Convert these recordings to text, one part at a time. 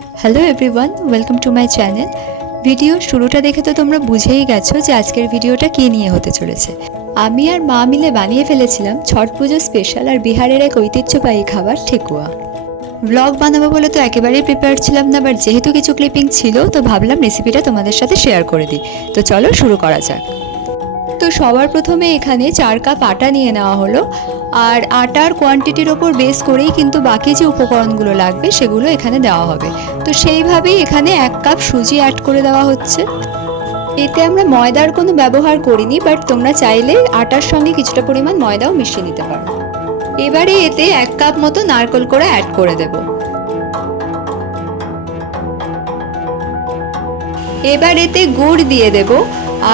Hello everyone, welcome to my channel. Video শুরুটা দেখে তো তোমরা বুঝেই গেছো যে আজকের ভিডিওটা কী নিয়ে হতে চলেছে। আমি আর মা মিলে বানিয়ে ফেলেছিলাম ছট পুজো স্পেশাল আর বিহারের এক ঐতিহ্যবাহী খাবার ঠেকুয়া। ব্লগ বানাবো বলে তো একেবারেই প্রিপেয়ার ছিলাম না, বাট যেহেতু কিছু ক্লিপিং ছিল তো ভাবলাম রেসিপিটা তোমাদের সাথে শেয়ার করে দিই। তো চলো শুরু করা যাক। তো সবার প্রথমে এখানে 4 কাপ আটা নিয়ে নেওয়া হলো, আর আটার কোয়ান্টিটির ওপর বেস করেই কিন্তু বাকি যে উপকরণগুলো লাগবে সেগুলো এখানে দেওয়া হবে। তো সেইভাবেই এখানে 1 কাপ সুজি অ্যাড করে দেওয়া হচ্ছে। এতে আমরা ময়দার কোনো ব্যবহার করিনি, বাট তোমরা চাইলে আটার সঙ্গে কিছুটা পরিমাণ ময়দাও মিশিয়ে নিতে পারো। এবারে এতে 1 কাপ মতো নারকেল কোড়া অ্যাড করে দেব। এবার এতে গুড় দিয়ে দেব,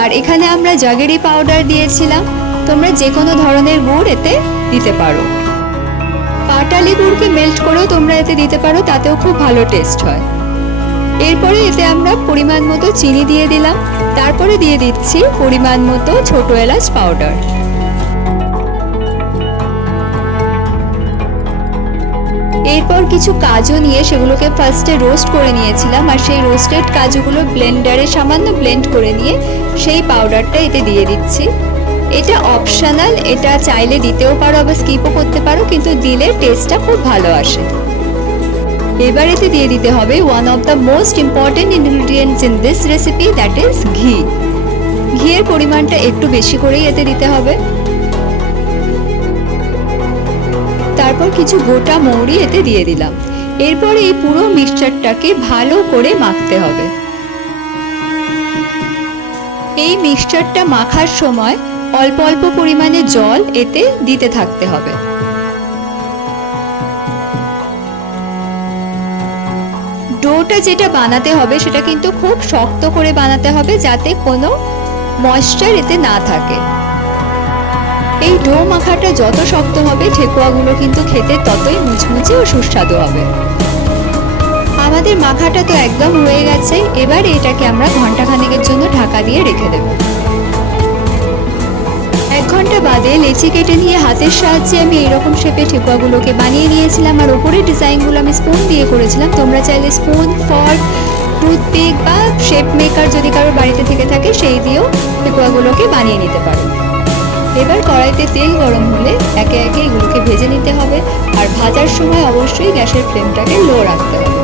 আর এখানে আমরা জাগেরি পাউডার দিয়েছিলাম, তোমরা যে কোনো ধরনের গুড় এতে দিতে পারো। পাটালি গুড়কে মেল্ট করেও তোমরা এতে দিতে পারো, তাতেও খুব ভালো টেস্ট হয়। এরপরে এতে আমরা পরিমাণ মতো চিনি দিয়ে দিলাম, তারপরে দিয়ে দিচ্ছি পরিমাণ মতো ছোট এলাচ পাউডার। এরপর কিছু কাজু নিয়ে সেগুলোকে ফার্স্টে রোস্ট করে নিয়েছিলাম, আর সেই রোস্টেড কাজুগুলো ব্লেন্ডারে সামান্য ব্লেন্ড করে নিয়ে সেই পাউডারটা এতে দিয়ে দিচ্ছি। এটা অপশনাল, এটা চাইলে দিতেও পারো আবার স্কিপও করতে পারো, কিন্তু দিলে টেস্টটা খুব ভালো আসে। এবার এতে দিয়ে দিতে হবে one of the most important ingredients in this recipe, that is ঘি। ঘিয়ের পরিমাণটা একটু বেশি করেই এতে দিতে হবে। তারপর কিছু গোটা মৌরি এতে দিয়ে দিলাম। এরপর এই পুরো মিক্সচারটাকে ভালো করে মাখতে হবে। এই মিক্সচারটা মাখার সময় অল্প অল্প পরিমাণে জল এতে দিতে থাকতে হবে। ডোটা যেটা বানাতে হবে সেটা কিন্তু খুব শক্ত করে বানাতে হবে, যাতে কোনো ময়েশ্চার এতে না থাকে। এই ডো মাখাটা যত শক্ত হবে ঠেকুয়াগুলো কিন্তু খেতে ততই মুচমুচে ও সুস্বাদু হবে। আমাদের মাখাটা তো একদম হয়ে গেছে। এবার এটাকে আমরা ঘন্টাখানেকের জন্য ঢাকা দিয়ে রেখে দেব। 1 ঘন্টা বাদে লেচি কেটে নিয়ে হাতের সাহায্যে আমি এরকম শেপে ঠেকুয়াগুলোকে বানিয়ে নিয়েছিলাম, আর ওপরের ডিজাইনগুলো আমি স্পুন দিয়ে করেছিলাম। তোমরা চাইলে স্পুন, ফর্ক, টুথপিক বা শেপ মেকার যদি কারোর বাড়িতে থেকে থাকে সেই দিয়েও ঠেকুয়াগুলোকে বানিয়ে নিতে পারো। এবার কড়াইতে তেল গরম হলে একে একে এগুলোকে ভেজে নিতে হবে, আর ভাজার সময় অবশ্যই গ্যাসের ফ্লেমটাকে লো রাখতে হবে।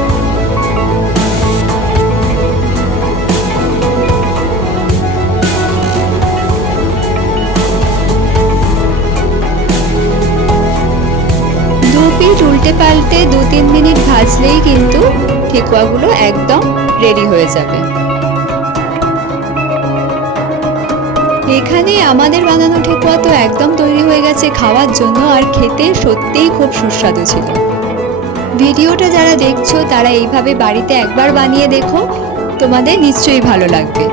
দু পিঠ উল্টে পাল্টে 2-3 মিনিট ভাজলেই কিন্তু ঠেকুয়াগুলো একদম রেডি হয়ে যাবে। এখানে আমাদের বানানো ঠেকুয়া তো একদম তৈরি হয়ে গেছে খাওয়ার জন্য, আর খেতে সত্যিই খুব সুস্বাদু ছিল। ভিডিওটা যারা দেখছো তারা এইভাবে বাড়িতে একবার বানিয়ে দেখো, তোমাদের নিশ্চয়ই ভালো লাগবে।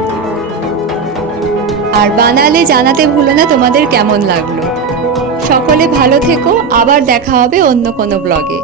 আর বানালে জানাতে ভুলো না তোমাদের কেমন লাগলো। সকলে ভালো থেকো, আবার দেখা হবে অন্য কোনো ব্লগে।